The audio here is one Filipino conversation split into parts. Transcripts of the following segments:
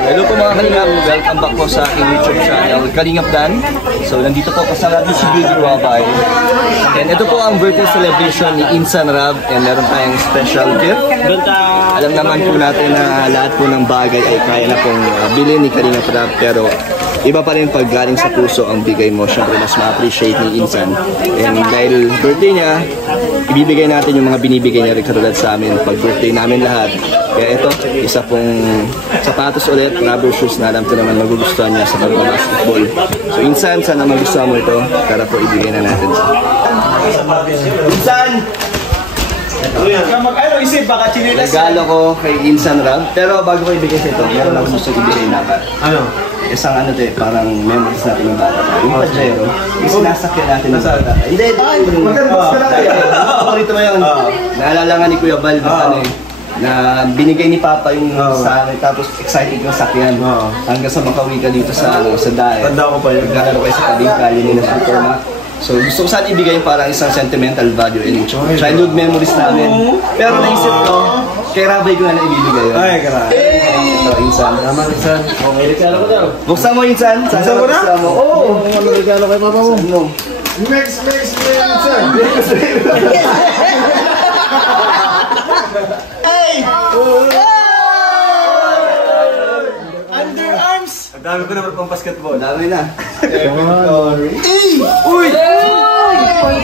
Hello po mga Kalingap, welcome back po sa aking YouTube channel, Kalingap Dan. So nandito po kasama natin si Baby Robay. And ito po ang birthday celebration ni Insan Rab and meron tayong special gift. Alam naman po natin na lahat po ng bagay ay kaya na pong bilhin ni Kalingap Rab, pero iba pa rin pag galing sa puso ang bigay mo. Siyempre mas ma-appreciate ni Insan. And dahil birthday niya, ibibigay natin yung mga binibigay niya rin katulad sa amin pag birthday namin lahat. Kaya ito, isa pong sapatos ulit, rubber shoes na alam ko naman magugustuhan niya sa pagbabasketball. So Insan, sana magustuhan mo ito. Tara po, ibigay na natin. Insan! Regalo ko kay Insan Rab. Pero bago ko ibigay ito, meron ako gusto ibigay na. Ano? Isang ano to parang memories natin ng bata. Yung Pajero, yung sinasakyan natin ng bata. Hindi, magandang ito mo yun. Naalala nga ni Kuya Val na binigay ni Papa yung sa akin, tapos excited yung sakyan. Hanggang sa makauwi ka dito sa Dae. Tanda ko pa yun. Naglalaro kayo sa tabing-kali nila sa Supermac. So gusto ko sana ibigay yung parang isang sentimental value in childhood memories namin. Pero naisip ko, kay Rabay ko na ibibigay yun. Ay, grabe. Ito, Insan. Naman, Insan. Okay, regalo ko daw. Buksan mo, Insan. Buksan mo na? Oo. Ano regalo kay Papa mo? Next, Insan. Hey! Underarms! Ang dami ko naman pang basketball. Dami na. Uy! Ay,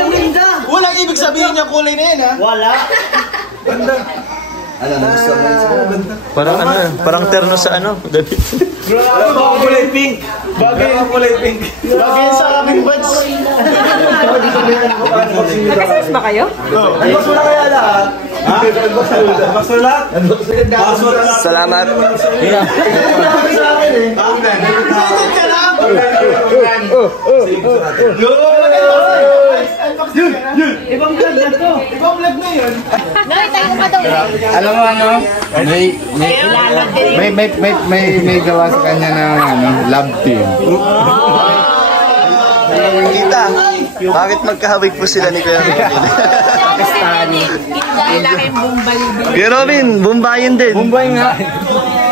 ang ganda! Walang ibig sabihin niya kulay na yan, ha? Wala. Ganda. Ano, gusto mo yun? Parang ano, parang terno sa ano, David. Bagay kulay pink. Bagay ang kulay pink. Bagay sa aming buds. Nag-assess ba kayo? Unbox mo na kaya lahat. Unbox mo lahat? Salamat. Ibang vlog na to. Ibang vlog na yun. Alam mo ano? May gawa sa kanya ng love team. Kita, bakit magkahawig po sila ni Kuya Robin? Kuya Robin, Bumbayin din. Bumbay nga.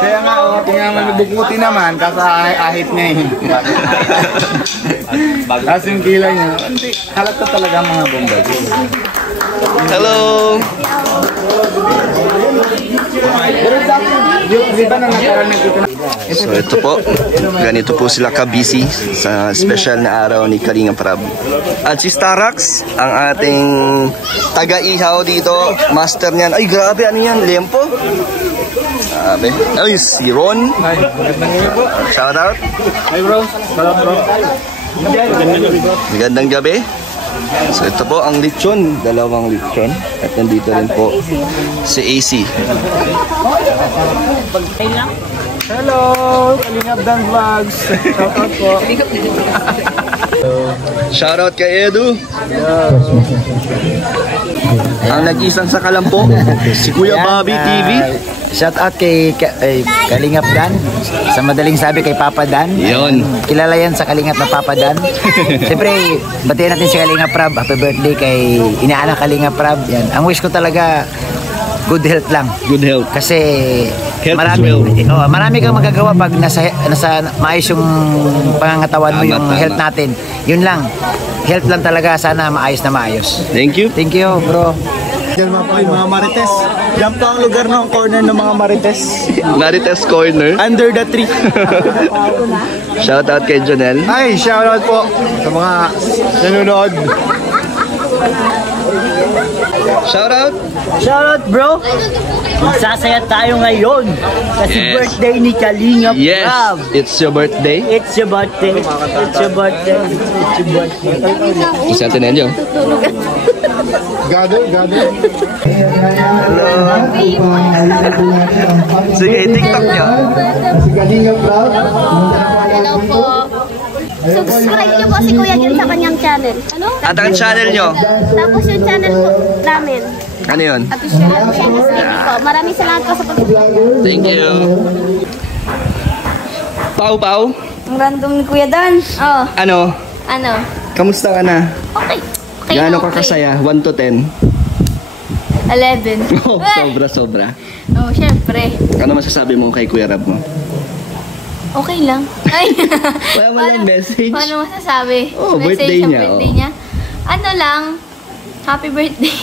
Kaya nga, tingnan mo, bukuti naman, kasi ahit niya eh. Tapos yung kilay niya, halata talaga mga Bumbay. Hello! So ito po, ganito po sila ka-busy sa special na araw ni Kalingap Rab. At si Starax, ang ating taga-ihaw dito, master niyan. Ay grabe, ano yan? Lempo? Grabe. Ay, si Ron. Shout out. Hey bro, salam bro. Magandang gabi. So ito po ang lechon, dalawang lechon. At nandito rin po si AC. Hello, Kalingap Dan Vlogs. Shout out po. Shout out kay Edu. Ang nag-isang sa Kalampo, si Kuya Bobby TV. Shout out kay Kalingap Dan. Sa madaling sabi kay Papa Dan. Yun. Kilala yan sa Kalingap na Papa Dan. Siyempre, batiin natin si Kalingap Rab. Happy birthday kay inaanak Kalingap Rab. Yan. Ang wish ko talaga, good health lang. Good health. Kasi Health marami kang magagawa pag nasa maayos yung pangangatawan mo, yung health natin. Yun lang. Health lang talaga, sana maayos na maayos. Thank you. Thank you, bro. Diyan mga Marites. Diyan pa ang lugar ng corner ng mga Marites. Marites Corner. Under the tree. Shout out kay Jonel. Ay, shout out po sa mga nanonood. Shout out. Shout out bro. Magsasaya tayo ngayon kasi birthday ni Kalingap Yes, Rab. it's your birthday. It's your birthday. It's your birthday. It's your birthday. Isa natin yan dyan. Gado. Hello. Sige, TikTok nyo. Hello po. Subscribe niyo po si Kuya Jun sa kanyang channel. At ang channel nyo? Tapos yung channel po namin. Ano yun? At yung channel po. Maraming salamat po sa pag-subscribe. Thank you. Pau. Ang random ni Kuya Dan. Oh. Ano? Kamusta ka na? Okay. Gaano ka kasaya? 1 to 10? 11. Oh, sobra. Oh, syempre. Ano masasabi mo kay Kuya Rab mo? Okay lang. Ay. Wala mo lang message. Paano masasabi? Oh, birthday niya, Birthday niya. Ano lang, happy birthday.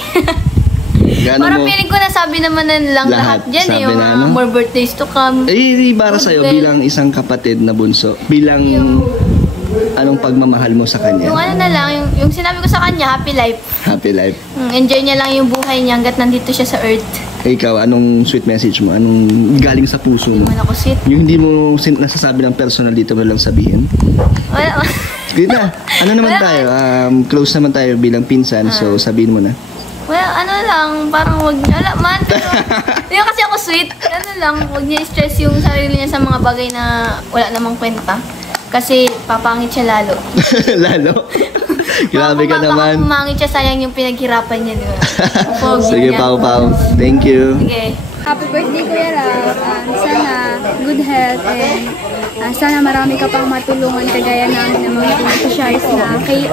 mo? Parang feeling ko nasabi naman na lang lahat dyan Sabi yung na, ano? more birthdays to come. Eh, para sa'yo, bilang isang kapatid na bunso, bilang anong pagmamahal mo sa kanya? Yung ano na lang, yung sinabi ko sa kanya, happy life. Happy life. Enjoy niya lang yung buhay niya hanggat nandito siya sa earth. Ikaw, anong sweet message mo? Anong galing sa puso mo? Wala ko sweet. Yung hindi mo nasasabi ng personal dito mo lang sabihin? Wala. Dito na. Ano naman tayo? Close naman tayo bilang pinsan, so sabihin mo na. Well, ano lang, parang wag niya, wala man. Hindi kasi ako sweet. Ano lang, wag niya i-stress yung sarili niya sa mga bagay na wala namang kwenta. Kasi papangit siya lalo. Lalo? Grabe ka naman. Baka pumangit siya, sayang yung pinaghirapan niya, di ba? Sige, Pau. Thank you. Sige. Happy birthday, Kuya Rab. Sana good health and sana marami ka pang matulungan kagaya namin ng mga beneficiaries na kay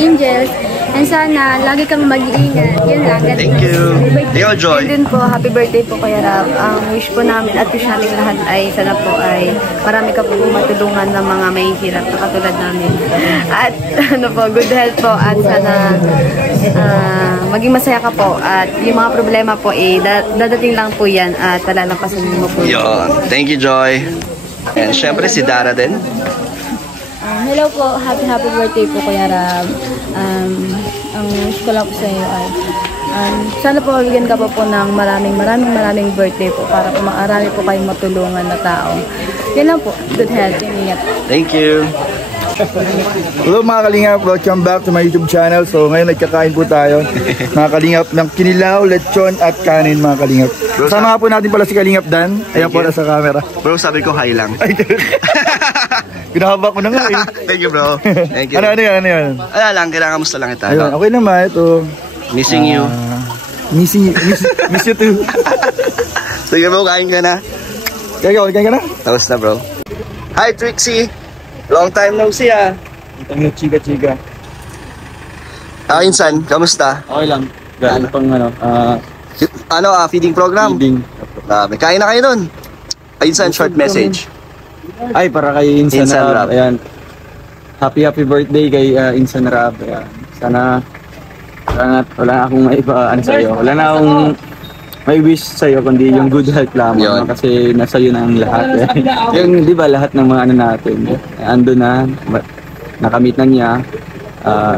Angels. And sana lagi kang mag-iingat. Yun lang. Thank you. Ikaw, Joy. din po, happy birthday po Kuya Rab. Ang wish po namin at wish namin lahat ay sana po ay marami ka po matulungan ng mga may hirap na katulad namin. At ano po, good health po at sana maging masaya ka po at yung mga problema po dadating lang po yan at talalampasan mo po. Yun. Thank you, Joy. And syempre si Dara din. Hello po, happy birthday po, Kuya Rab. Ang wish ko lang po sa iyo ay sana po bigyan ka po ng maraming birthday po para po marami po kayong matulungan na tao. Yan lang po, good health, ingat. Thank you. Hello mga Kalingap, welcome back to my YouTube channel. So ngayon nagkakain po tayo mga Kalingap ng kinilaw, lechon at kanin mga Kalingap. Kasama po natin pala si Kalingap Dan. Ayan po na sa camera. Bro, sabi ko hi lang. Pinahaba ko na nga eh. Thank you, bro. Thank you. Ano yan? Wala lang, kailangan kamusta lang ito. Ayun, okay naman ito. Missing you. Miss you too. Sige bro, kain ka na. Kain ka na? Tapos na bro. Hi Trixie. Long time no see ah. Ang chika. Insan, kamusta? Okay lang. Galing pang Feeding program? feeding. Grabe, kain na kayo nun. Insan, short message. Ay, para kay Insan Insan Rab. Rab. Ayan. Happy birthday kay Insan Rab. Ayan. Sana wala na akong sa'yo. Wala na akong may wish sa'yo kundi yung good health lamang. Yun. Kasi nasa iyo na ang lahat. Yung, di ba, lahat ng mga natin. Ando na, nakamit na niya.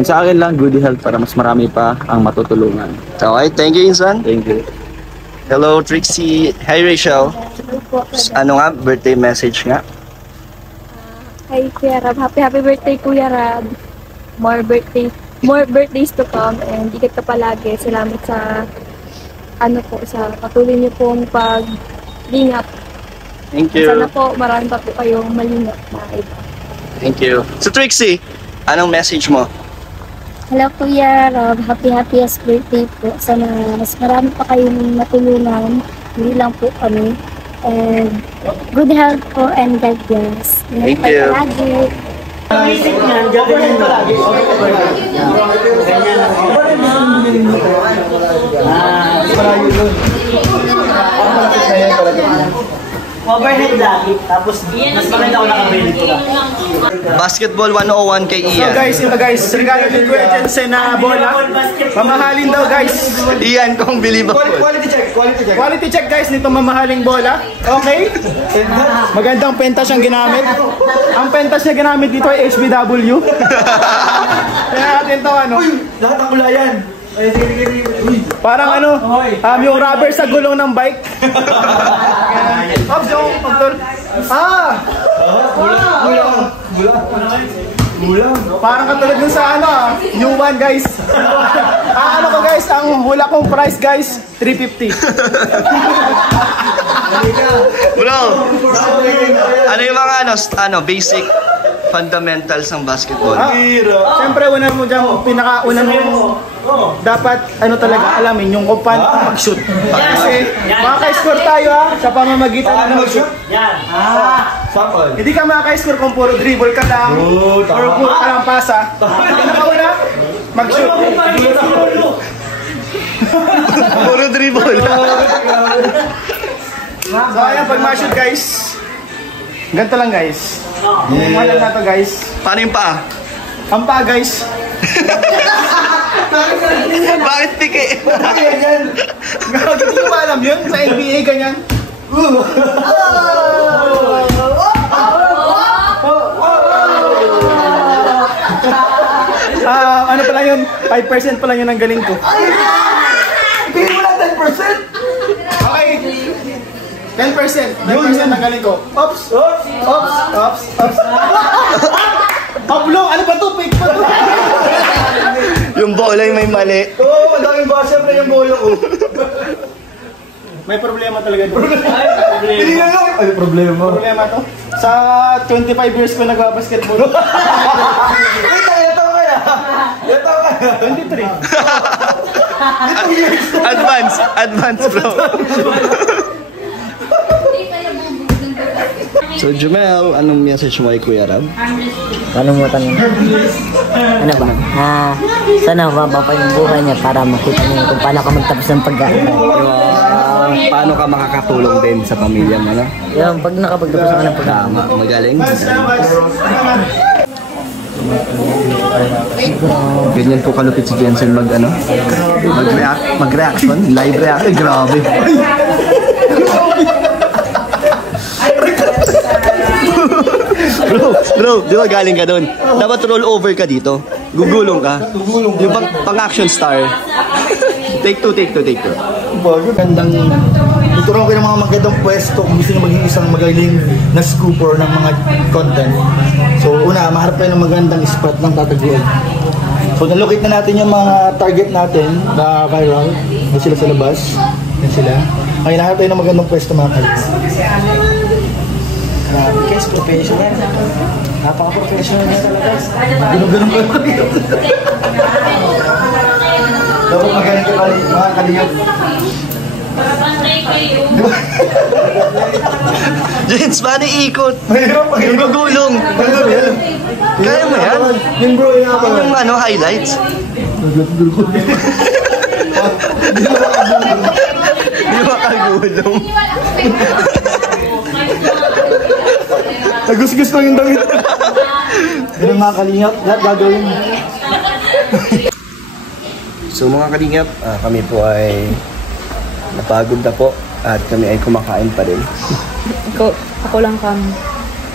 Sa akin lang, good health para mas marami pa ang matutulungan. Okay, thank you Insan. Thank you. Hello Trixie. Hi Rachel. Ano nga, birthday message nga? Hi Kuya Rab, happy birthday Kuya Rab. More birthdays to come and ikat ka palagi. Salamat sa sa patuloy niyo pong paglingap. Thank you. Sana po marami pa po kayong malingap na iba. Thank you. So Trixie, anong message mo? Hello Kuya Rob, happiest birthday po. Sana mas marami pa kayong matulungan. Hindi lang po kami. And good health po and God bless. Thank you. Overhead lagi, tapos mas maganda ko nakabili ko lang. Basketball 101 kay Ian. So guys, ito guys, regalo ni Kuya Jensen na bola. Mamahalin daw guys. Ian, kung believable. Quality check guys nito mamahaling bola. Okay? Magandang pentas ang ginamit. Ang pentas niya ginamit dito ay HBW. Kaya natin to Lahat ang kulayan. parang yung rubber sa gulong ng bike. Ops, yung pagtol. Parang katulad dun sa new one guys. Guys, ang hula kong price guys, 350. Bro, ano yung mga basic fundamentals ng basketball? Siyempre, una mo dyan, pinakauna mo dapat talaga alamin yung kung paano mag-shoot. Kasi makaka-score tayo sa pamamagitan ng mag-shoot. Hindi ka makaka-score kung puro dribble ka lang or puro ka lang pasa. Pinakauna, mag-shoot. Puro dribble. So ayan, pag ma-shoot guys, ganito lang guys. Malam na to guys. Paano yung paa? Ang paa guys. Bakit piki? Ganyan. Hindi ko alam yun. Sa NBA ganyan. Ano pa lang yun? 5% pa lang yun ang galing ko. Hindi mo lang 10%? Okay. 10%. 10% ang galing ko. Ops! Ops! Ops! Ops! Ops! Pablo! Ano ba to? Fake pa to? Yung bola yung may mali. Oo, ang daming ba? Siyempre yung bolo ko. May problema talaga doon. Hindi na lang. Ano problema? Problema to. Sa 25 years ko nagbabasketball. Wait, ito ka na. Ito ka na. 23. Advance bro. So Jumel, anong message mo kay Kuya Rab? Ano mo tanong? Ano ba? Sana mababa pa yung buhay niya para makita niyo kung paano ka magtapos ng pag-aaral. Paano ka makakatulong din sa pamilya mo, no? Yung pag nakapagtapos ka ng pag-aaral. Tama, magaling. Ganyan po kalupit si Jensen mag-reaction, live reaction. Grabe. Bro, di ba galing ka doon? Dapat roll over ka dito. Gugulong ka. Yung pang-action star. Take two. Gandang tuturuan ko ng mga magandang pwesto kung gusto nyo maging isang magaling na scooper ng mga content. So una, maharap kayo ng magandang spot ng tataguan. So nalocate na natin yung mga target natin na viral. Doon sila sa labas. Yan sila. Ngayon, naharap tayo ng magandang pwesto mga kalit. Guys, professional. Napaka-professional na talaga. Ganun ko yung dito. Dapat magaling ka mga kaliyot. Jens, paano ikot? Mahirap pag yung gugulong. Kaya mo yan? Yun bro, yun ako. Yung highlights. Di makagulong. Nagus-gus lang yung damit. Ganun mga kalingap, lahat gagawin. So mga kalingap, kami po ay napagod na po at kami ay kumakain pa rin. Ako lang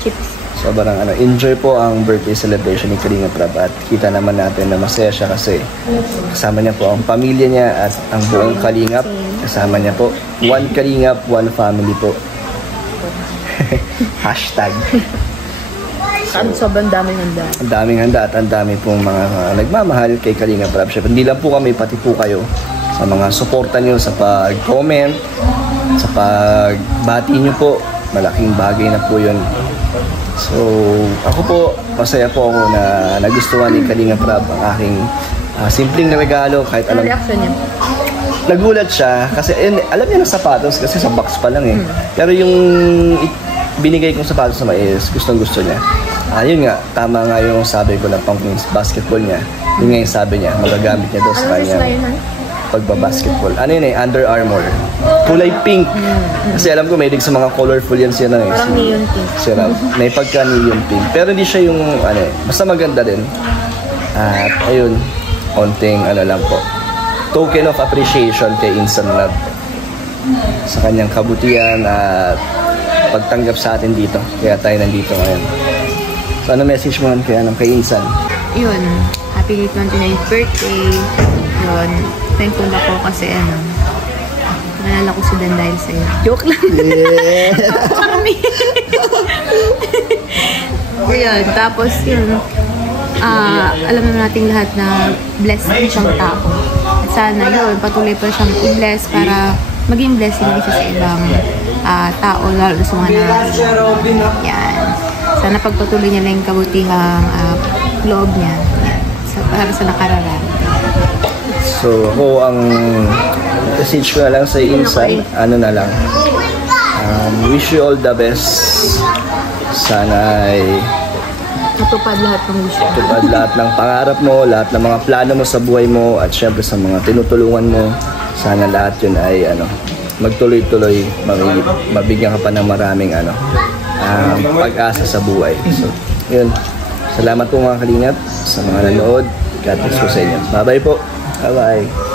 chips. Sobrang enjoy po ang birthday celebration ni Kalingap Rab at kita naman natin na masaya siya kasi kasama niya po ang pamilya niya at ang buong Kalingap. Kasama niya po, one Kalingap, one family po. Hashtag. Sobrang daming handa. Ang daming handa at ang dami pong mga nagmamahal kay Kalingap Rab. Syempre, hindi lang po kami, pati po kayo sa mga suporta nyo sa pag-comment, sa pagbati nyo po. Malaking bagay na po yun. So, ako po, masaya po ako na nagustuhan ni Kalingap Rab ang aking simpleng regalo kahit Ano alam. reaction niya? Nagulat siya kasi alam niya ng sapatos kasi sa box pa lang eh. Pero yung binigay kong sapatos naman is gustong-gusto niya. Yun nga, tama nga yung sabi ko na pang basketball niya. Yun nga yung sabi niya, magagamit niya doon sa kanya pagbabasketball. Ano yun Under Armour. Kulay pink. Kasi alam ko may sa mga colorful yan siya na Parang neon pink. Siya may pagka neon pink. Pero hindi siya yung basta maganda din. At ayun, konting lang po. Token of appreciation kay Insan Love sa kanyang kabutihan at pagtanggap sa atin dito. Kaya tayo nandito ngayon. So ano message mo kay Insan? Yun, happy 29th birthday. Yun, thankful ako kasi nalala ko si Dan dahil sa'yo. Joke lang. Kami. Yun, tapos yun, alam na natin lahat na blessed siyang tao. At sana yun, patuloy pa siyang i-bless para maging blessing din siya sa ibang tao, lalo sa mga yan. Sana pagpatuloy niya lang yung kabutihang loob niya. Yan. Para sa nakararaan. So ako ang message ko na lang sa Insan, na lang. Wish you all the best. Sana ay Matupad lahat ng gusto. matupad lahat ng pangarap mo, lahat ng mga plano mo sa buhay mo at syempre sa mga tinutulungan mo. Sana lahat yun ay magtuloy-tuloy, mabigyan ka pa ng maraming pag-asa sa buhay. So, yun. Salamat po mga kalingap sa mga nanood. God bless po sa inyo. Bye-bye po. Bye-bye.